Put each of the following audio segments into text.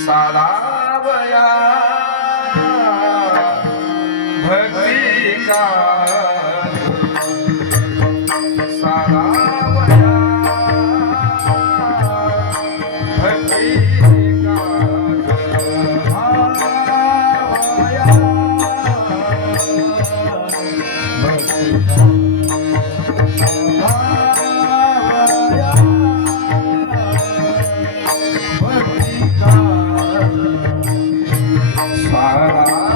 सारावया भक्ति का सारावया भक्ति का सारावया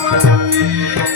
शक्ति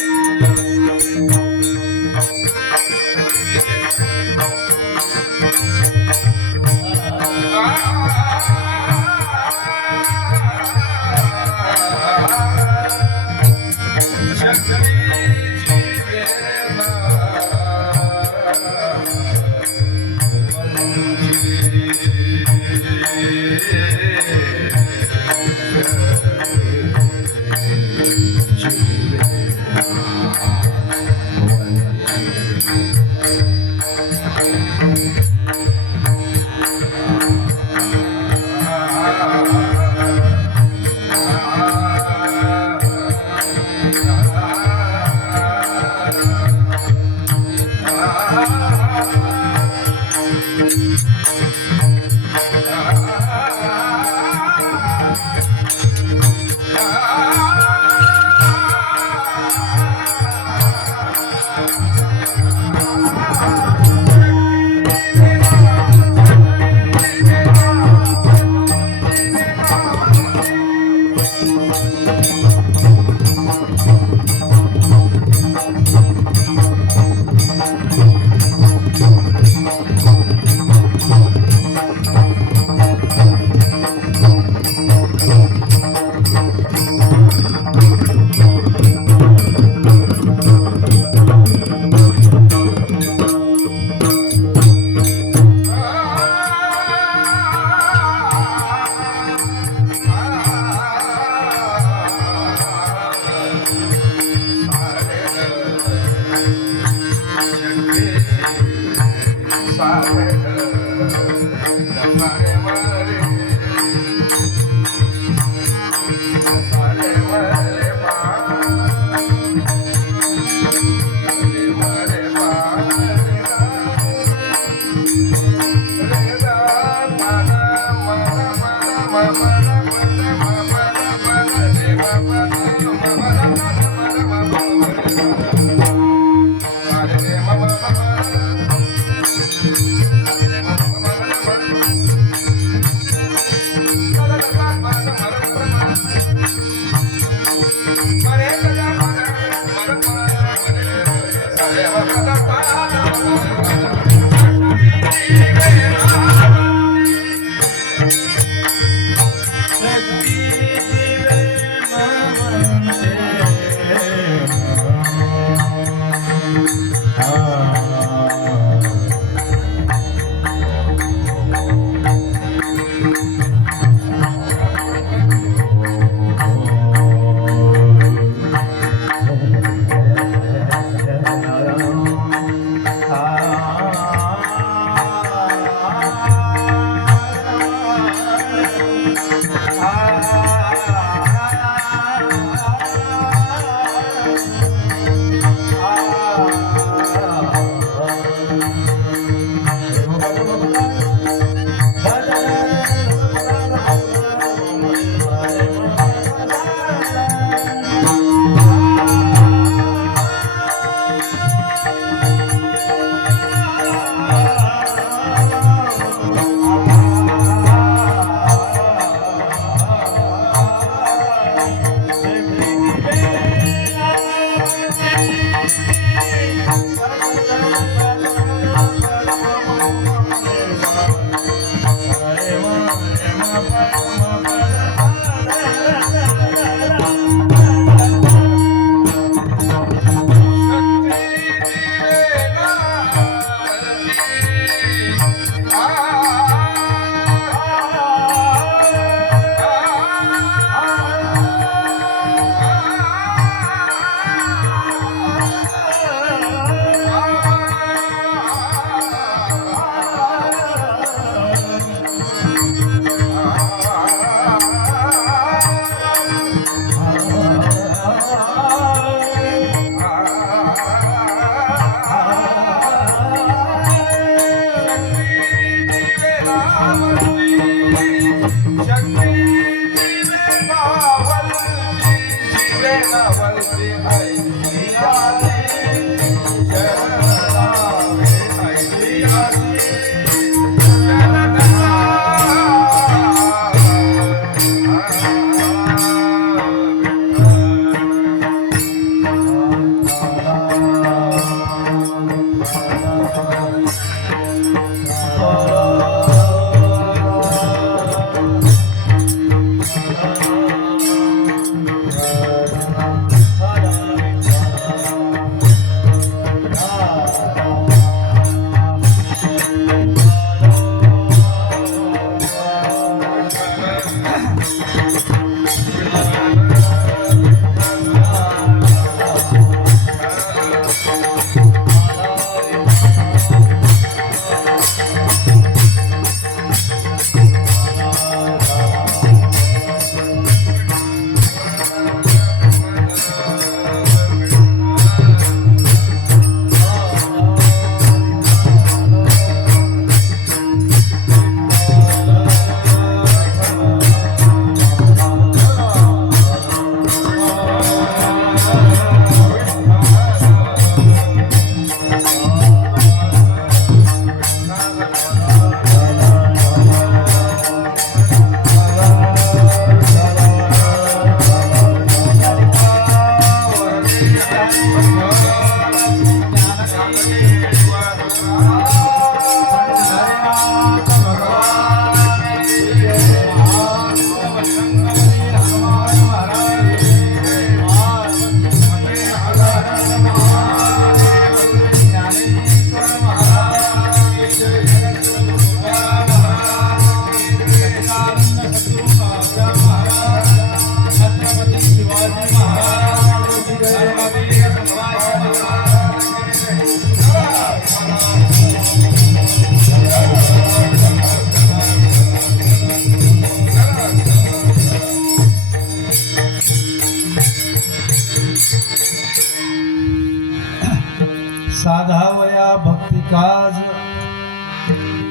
साधावया भक्ती काज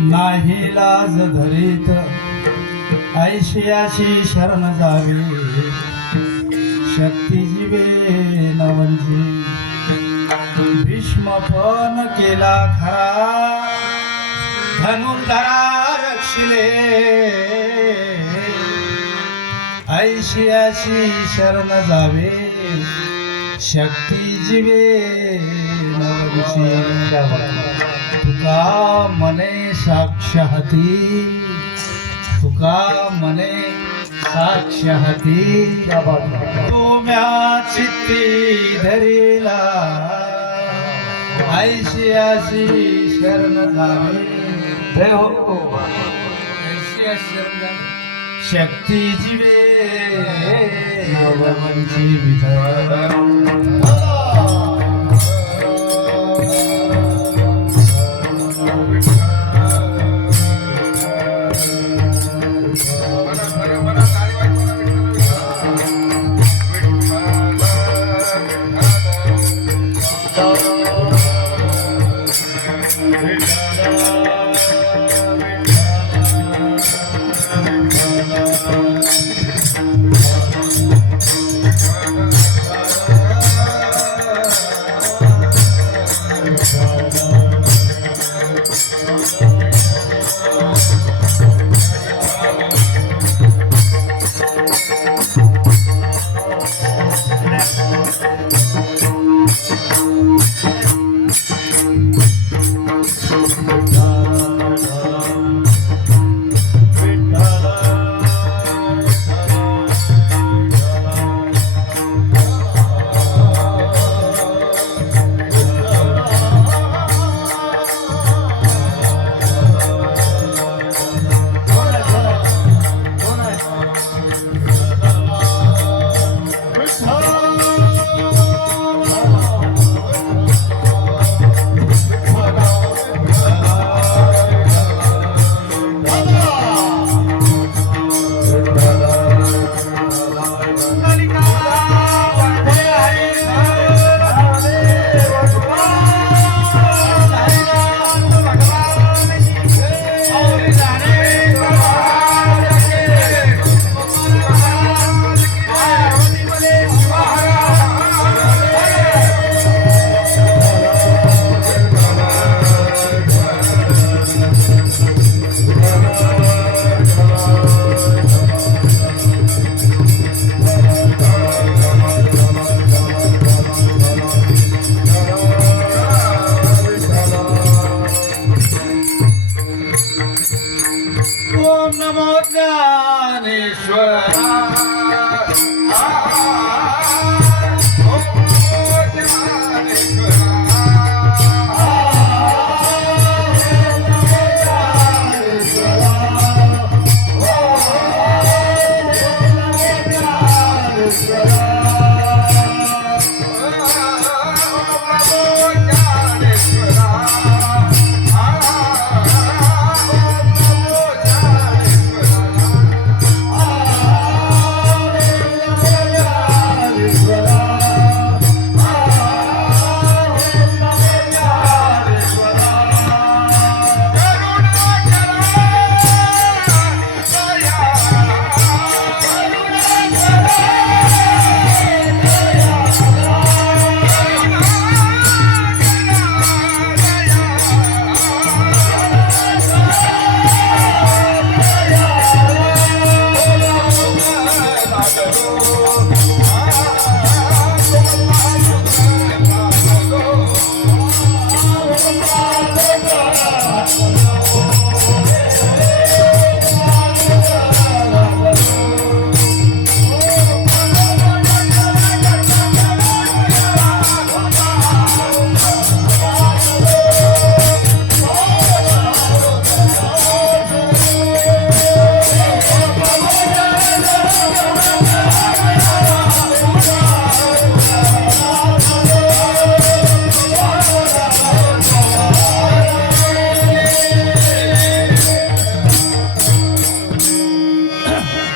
नाही लाज धरीत ऐशियाशी शरण जावे शक्ती जीवे नवंजी भीष्म पण केला खरा धनुर्धरा रक्षिले ऐशियाशी शरण जावे शक्ती जीवे नवंजी तुका मने साक्षाती तुका मने साक्षाती तुम्या चित्ती धरीला ऐशियाशी शरण जावे जय हो ऐशिया शरण जावे शक्ती जीवे नवंजी विठ्ठल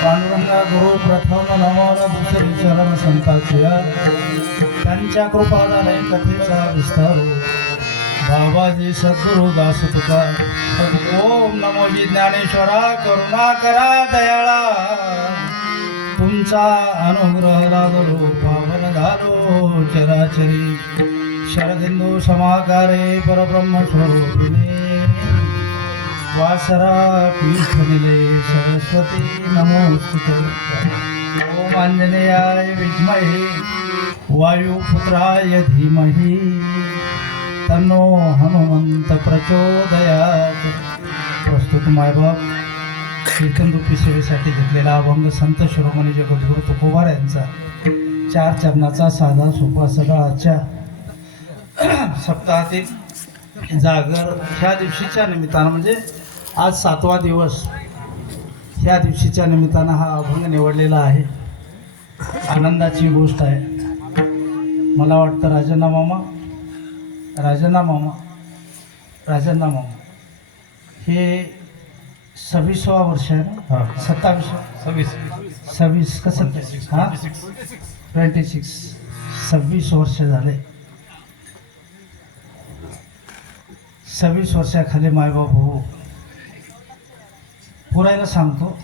पांडुरंगा गुरु प्रथम नमन दुसरी चरण संताचे त्यांच्या कृपादाने कथेचा विस्तार बाबाजी सद्गुरु दास तुका ओम नमो ज्ञानेश्वरा करुणा करा दयाळा तुमचा अनुग्रह लाभलो पावन झालो चराचरी शरदिंदू समाकारे परब्रह्म स्वरूपिणे वासरा पीठ निलये सरस्वती नमोस्तुते ओम आंजनेयाय विद्महे वायुपुत्राय धीमहि तन्नो हनुमंत प्रचोदयात. प्रस्तुत मायबाप कीर्तनरूपी सेवेसाठी घेतलेला अभंग संत शिरोमणी जगद्गुरु तुकोबार यांचा 4 चरणाचा साधा सोपा सगळा आजच्या सप्ताहातील जागर ह्या दिवशीच्या निमित्तानं म्हणजे आज 7वा दिवस ह्या दिवशीच्या निमित्तानं हा अभंग निवडलेला आहे. आनंदाची गोष्ट आहे. मला वाटतं राजन्ना मामा हे 26वा वर्ष आहे ना 26 का 27 हां 26 26 वर्ष झाले. 26 वर्षाखाली मायबाप हो पुरायला सांगतो.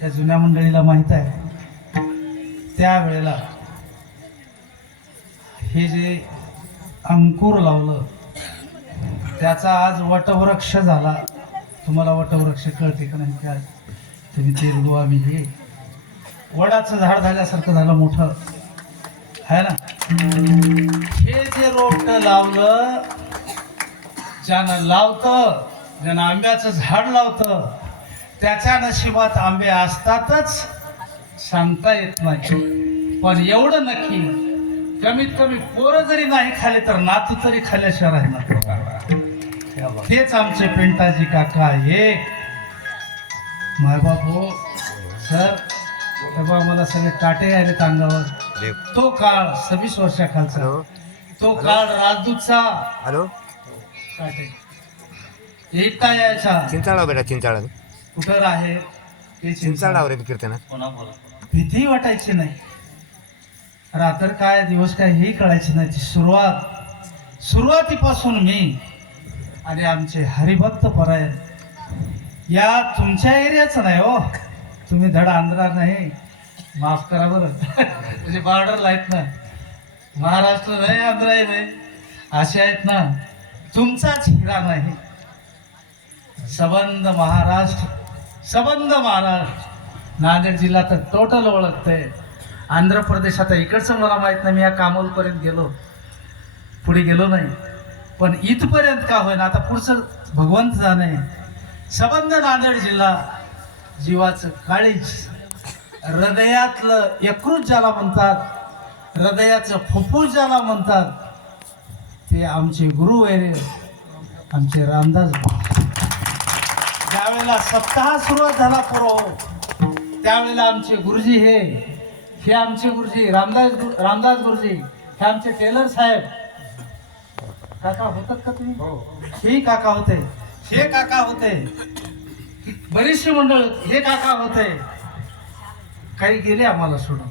त्या जुन्या मंडळीला माहीत आहे त्यावेळेला हे जे अंकुर लावलं त्याचा आज वटवृक्ष झाला. तुम्हाला वटवृक्ष कळते का नाही काय तुम्ही तेलगू आम्ही हे वडाचं झाड झाल्यासारखं झालं मोठं आहे ना. हे जे रोपटं लावलं ज्यानं लावतं ज्यानं आंब्याचं झाड लावतं त्याच्या नशिबात आंबे असतातच सांगता येत नाही. पण एवढं नक्की कमीत कमी पोरं जरी नाही खाले तर नातू तरी खाल्याशिवाय राहणार. तेच आमचे पिंटाजी काका हे मायबाप हो सर तेव्हा मला सगळे काटे आले अंगावर. तो काळ 26 वर्षाखालचा तो काळ राजदूतचा हॅलो काटे एकटा यायचा. चिंचाळा बेटा चिंचाळा कुठं आहे ते चिंचाळावर आहे कीर्तनात. भीती वाटायची नाही. रात्र काय दिवस काय हे कळायची नाही. ती सुरुवातीपासून मी आणि आमचे हरिभक्त परायण या तुमच्या एरियाचं नाही हो. तुम्ही धड आंध्रा नाही माफ करा बरं म्हणजे बॉर्डरला आहेत ना. महाराष्ट्र नाही आंध्राही नाही असे आहेत ना. तुमचाच हिरा नाही. सबंध महाराष्ट्र नांदेड जिल्हा तर टोटल ओळखतंय. आंध्र प्रदेश आता इकडचं मला माहीत नाही. मी या कामोलपर्यंत गेलो पुढे गेलो नाही. पण इथपर्यंत का होईना आता पुढचं भगवंत जाणे. सबंध नांदेड जिल्हा जीवाचं काळीज हृदयातलं यकृत ज्याला म्हणतात हृदयाचं फुफ्फुस ज्याला म्हणतात ते आमचे गुरु वैरे आमचे रामदास. ज्यावेळेला सप्ताह सुरुवात झाला पूर्व त्यावेळेला आमचे गुरुजी हे आमचे गुरुजी रामदास गुरुजी हे आमचे टेलर साहेब काका होतात का तुम्ही. हे काका होते हे काका होते बरीचशी मंडळ हे काका होते. काही गेले आम्हाला सोडून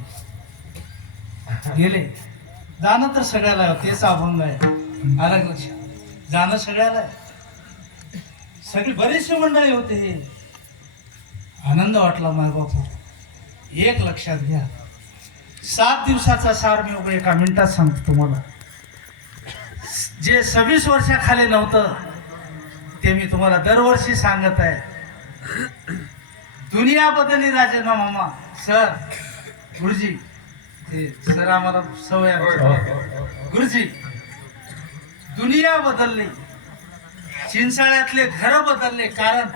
गेले. जाणं तर सगळ्याला आहे. तेच अभंग आहे. अलग जाणं सगळ्याला आहे. सगळी बरीचशी मंडळी होते. हे आनंद वाटला मायबापू. एक लक्षात घ्या 7 दिवसाचा सार मी उभं एका मिनिटात सांगतो तुम्हाला. जे 26 वर्षाखाली नव्हतं ते मी तुम्हाला दरवर्षी सांगत आहे. दुनिया बदलली राजेंना मामा सर. गुरुजी ते सर आम्हाला सवय आहे. होय, होय, होय. गुरुजी दुनिया बदलली, चिंचाळ्यातले घर बदलले. कारण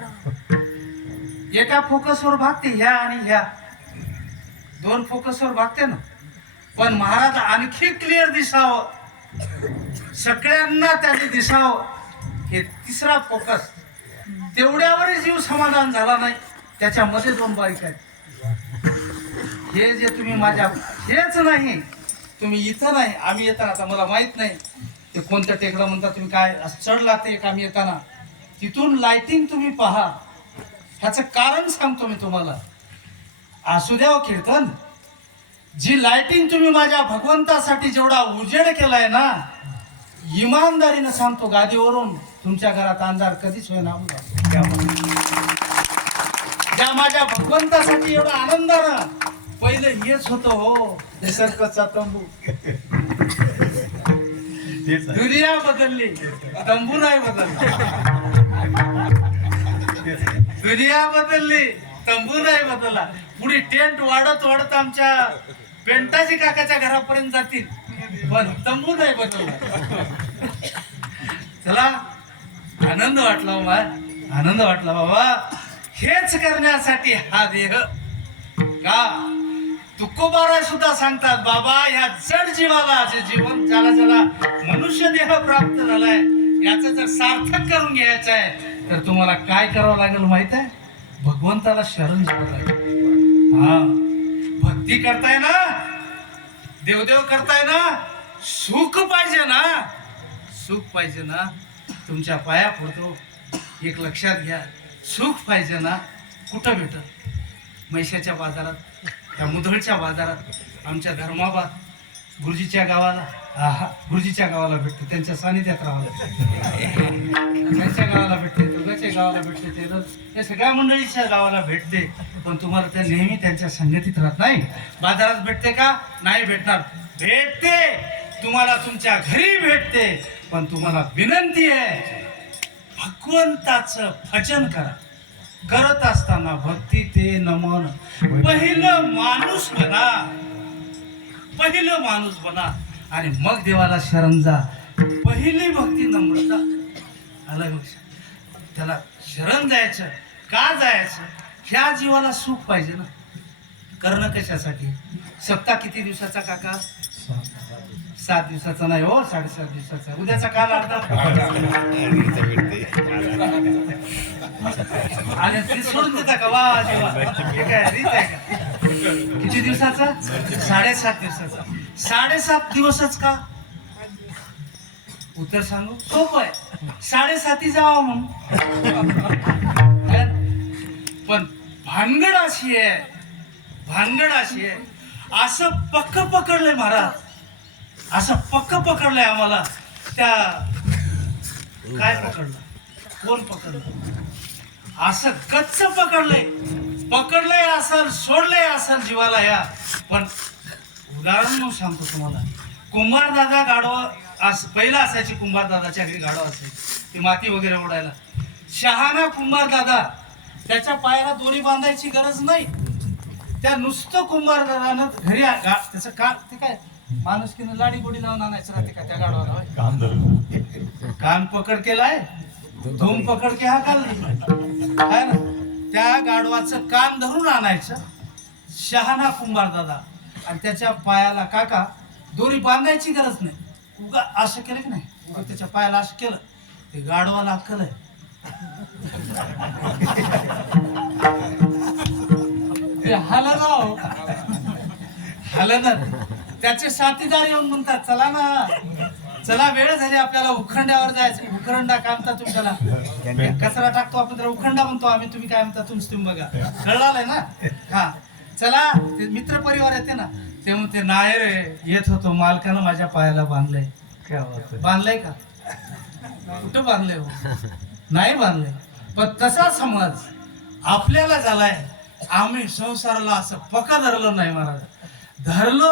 एका फोकसवर भागते ह्या आणि ह्या, दोन फोकसवर भागते ना. पण महाराज आणखी क्लिअर दिसावं, सगळ्यांना त्याने दिसावं, हे तिसरा फोकस. तेवढ्यावरही जीव समाधान झाला नाही. त्याच्यामध्ये दोन बाईक आहेत. हे जे तुम्ही माझ्या, हेच नाही तुम्ही इथं नाही, आम्ही येताना, आता मला माहित नाही ते कोणतं टेकडं म्हणता तुम्ही, काय चढला ते एक आम्ही येताना, तिथून लाइटिंग तुम्ही पहा. ह्याचं कारण सांगतो मी तुम्हाला. असू द्या कीर्तन, जी लाइटिंग तुम्ही माझ्या भगवंतासाठी जेवढा उजेड केलाय ना, इमानदारीनं सांगतो गादीवरून, तुमच्या घरात अंधार कधीच होईना. ज्या माझ्या भगवंतासाठी एवढा आनंदानं, पहिलं हेच होतं हो, निसर्गाचा तंबू. दुनिया बदलली, तंबू नाही बदलला. दुनिया बदलली, तंबू नाही बदलला. पुढे टेंट वाढत वाढत आमच्या पेंटाजी काकाच्या घरापर्यंत जातील, पण तंबू नाही बदलला. चला, आनंद वाटला बाबा, आनंद वाटला बाबा. हेच करण्यासाठी हा देह का. तुकोबाराय सुद्धा सांगतात, बाबा या जड जीवाला, जे जीवन ज्याला ज्याला मनुष्य देह प्राप्त झालाय, याचं जर सार्थक करून घ्यायचं आहे, तर तुम्हाला काय करावं लागेल माहित आहे? भगवंताला शरण जावं लागेल. हा, भक्ती करताय ना, देवदेव करताय ना, सुख पाहिजे ना, सुख पाहिजे ना, तुमच्या पाया पडतो. एक लक्षात घ्या, सुख पाहिजे ना, कुठं भेटल? म्हैशाच्या बाजारात, त्या मुधळच्या बाजारात, आमच्या धर्माबाद गुरुजीच्या गावाला, गुरुजीच्या गावाला भेटते, त्यांच्या सानिध्यात राहावं लागतं. त्यांच्या गावाला भेटते, दुर्गाच्या गावाला भेटते, ते या सगळ्या मंडळीच्या गावाला भेटते. पण तुम्हाला त्या नेहमी त्यांच्या संगतीत राहत नाही. बाजारात भेटते का? नाही भेटणार. भेटते तुम्हाला, तुमच्या घरी भेटते. पण तुम्हाला विनंती आहे, भगवंताचं भजन करा. करत असताना भक्ती ते नमन, पहिलं माणूस बना, पहिलं माणूस बना, आणि मग देवाला शरण जा. पहिली भक्ती नम्रता. आलं लक्षात? त्याला शरण जायचं का जायचं? ह्या जीवाला सुख पाहिजे ना. करणं कशासाठी? सप्ताह किती दिवसाचा काका? 7 दिवसाचा नाही हो, 7.5 दिवसाचा. उद्याचा काल अर्धा. आणि ती सोडून देता का? वा देवा, हे काय रीत आहे का? किती दिवसाचा? 7.5 दिवसाचा. 7.5 दिवसच का? उत्तर सांगू सोपं आहे. 7.5 जावा म्हणून. पण भानगड अशी आहे, भानगड अशी आहे, असं पक्क पकडलंय महाराज, असं पक्क पकडलंय आम्हाला. त्या काय पकडलं? कोण पकडलं? असं गच्च पकडलंय असेल, सोडलंय असेल जीवाला या. पण उदाहरण म्हणून सांगतो तुम्हाला. कुंभार दादा गाढव पहिला असायची, कुंभार दादाच्या घरी गाढव असायची, ती माती वगैरे ओढायला. शहाणा कुंभार दादा, त्याच्या पायाला दोरी बांधायची गरज नाही. त्या नुसतं कुंभार दादानं घरी त्याचं ते काय माणुसकीनं लाडी गोडी लावून आणायचं राहते का त्या गाढवाला? कान पकड केलाय, धूम पकड के हा काल आहे ना. त्या गाढवाचं कान धरून आणायचं शहाणा कुंभार दादा, आणि त्याच्या पायाला काका दोरी बांधायची गरज नाही. उगा असं केलं की नाही, उगा त्याच्या पायाला असं केलं, ते गाढवाला अक्कल आहे. ते हलनाव हलणार. त्याचे साथीदार येऊन म्हणतात, चला ना, चला वेळ झाली आपल्याला उखंड्यावर जायचं. उखंडा काय म्हणता तुमच्याला? कचरा टाकतो आपण त्याला उखंडा म्हणतो आम्ही. तुम्ही काय म्हणता? तुम्ही बघा, कळालंय ना? हा, चला. ते मित्र परिवार येते ना, ते म्हणते नाही रे, येत होतो, मालकानं माझ्या पायाला बांधलंय. बांधलंय का? कुठं बांधलंय हो? नाही बांधलंय. पण तसा समज आपल्याला झालाय. आम्ही संसाराला असं पक्का धरलं नाही महाराज. धरलो,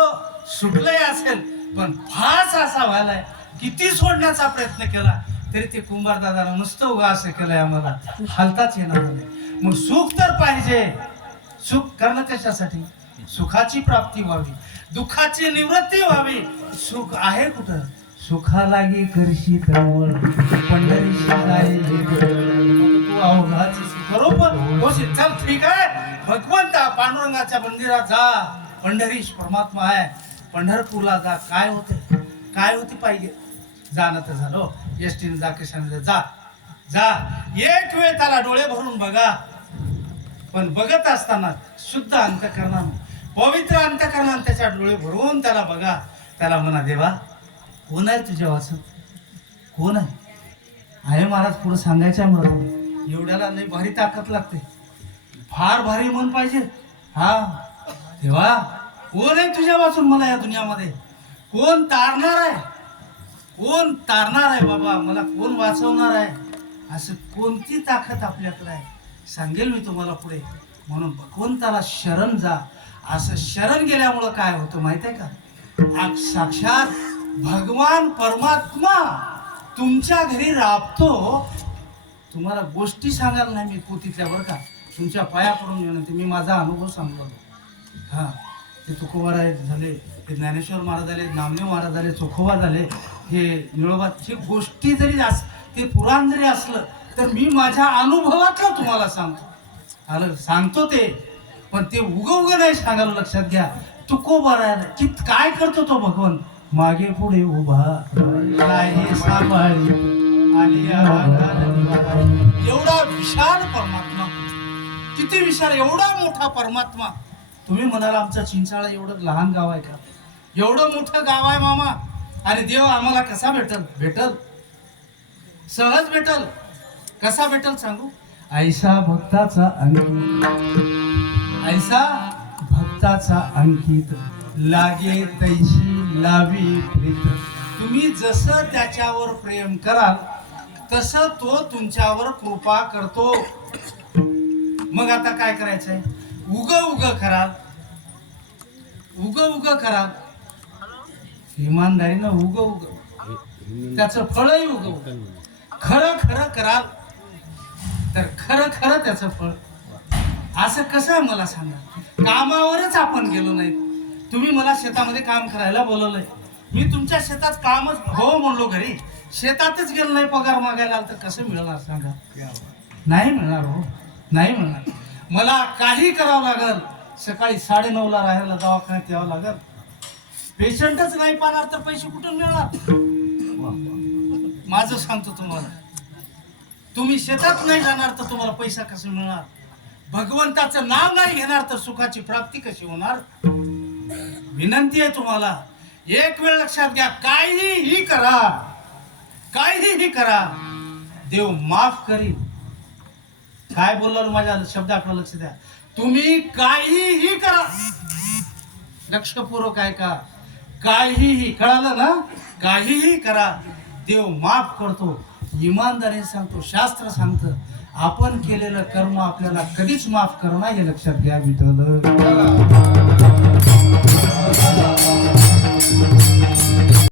सुटलंय असेल, पण फास असा व्हायलाय. किती सोडण्याचा प्रयत्न केला तरी ते कुंभार दादाला नुसतं उगा असं केलंय, आम्हाला हालताच येणार नाही. मग सुख तर पाहिजे. सुख करणं कशासाठी? सुखाची प्राप्ती व्हावी, दुःखाची निवृत्ती व्हावी. सुख आहे कुठं? सुखालागी करशी तळमळ, पंढरीशी जाई हे गळ. मग तू अवघाची सुखरूप होशील. चल ठीक आहे, भगवंता पांडुरंगाच्या मंदिरात जा. पंढरीश परमात्मा आहे, पंढरपूरला जा. काय होते, काय होती पाहिजे? जाणं तर झालं, एसटीने जा, कशाने जा, जा. एक वेळ त्याला डोळे भरून बघा, पण बघत असताना शुद्ध अंतःकरणानं, पवित्र अंतःकरणानं त्याच्या डोळे भरून त्याला बघा. त्याला म्हणा, देवा कोण आहे तुझ्या वाचन? कोण आहे महाराज? पुढे सांगायचं आहे मला. एवढ्याला लई भारी ताकद लागते, फार भारी मन पाहिजे. हा देवा कोण आहे तुझ्या वाचून मला या दुनियामध्ये? कोण तारणार आहे? कोण तारणार आहे बाबा मला? कोण वाचवणार आहे? असं कोणती ताकद आपल्याकडे आहे सांगेल मी तुम्हाला पुढे. म्हणून भगवंताला शरण जा. असं शरण गेल्यामुळं काय होतं माहित आहे का? साक्षात भगवान परमात्मा तुमच्या घरी राबतो. तुम्हाला गोष्टी सांगायला नाही मी पोथीतल्या बरं का, तुमच्या पाया पडून विनंती. मी माझा अनुभव सांगलो. हां, ते तुकोबाराय झाले, ते ज्ञानेश्वर महाराज झाले, नामदेव महाराज झाले, चोखोबा झाले, हे निळोबाची गोष्टी जरी ते पुराण जरी असलं तर मी माझ्या अनुभवातलं तुम्हाला सांगतो. सांगतो ते, पण ते उग नाही सांगायला. लक्षात घ्या, तुकोबाराय की काय करतो तो भगवान? मागे पुढे उभा नाही सांभाळी आणि एवढा विशाल परमात्मा, किती विशाल, एवढा मोठा परमात्मा. तुम्ही म्हणाल आमचा चिंचाळा एवढं लहान गाव आहे का? एवढं मोठं गाव आहे मामा. आणि देव आम्हाला कसा भेटल? भेटल सहज भेटल. कसा भेटल सांगू? ऐसा भक्ताचा अंकित, ऐसा भक्ताचा अंकित, लागे तैशी लावी प्रीत. तुम्ही जसं त्याच्यावर प्रेम कराल तसं तो तुमच्यावर कृपा करतो. मग आता काय करायचंय? उग उग कराल, उग उग कराल, इमानदारीनं उग उग, त्याचं फळही उग उग. खरं खरं कराल तर खरं खरं त्याचं फळ. असं कसं आहे मला सांगा? कामावरच आपण गेलो नाही. तुम्ही मला शेतामध्ये काम करायला बोलवलंय, मी तुमच्या शेतात कामच हो म्हणलो, घरी शेतातच गेलो नाही, पगार मागायला आलं तर कसं मिळणार सांगा? नाही मिळणार हो, नाही मिळणार. मला काही करावं लागल. सकाळी 9:30ला राहायला दवाखान्यात यावं लागल. पेशंटच नाही पाहणार तर पैसे कुठून मिळणार? माझं सांगतो तुम्हाला, तुम्ही शेतात नाही जाणार तर तुम्हाला पैसा कसा मिळणार? भगवंताचं नाव नाही घेणार तर सुखाची प्राप्ती कशी होणार? विनंती आहे तुम्हाला, एक वेळ लक्षात घ्या, काहीही करा, काहीही करा, देव माफ करील. काय बोललो माझ्या शब्दाकडे लक्ष द्या. तुम्ही काहीही करा, लक्षपूर्वक आहे का? काहीही, कळालं ना? काहीही करा, देव माफ करतो. इमानदारीने सांगतो, शास्त्र सांगतं, आपण केलेलं कर्म आपल्याला कधीच माफ करणार हे लक्षात घ्या. विठ्ठल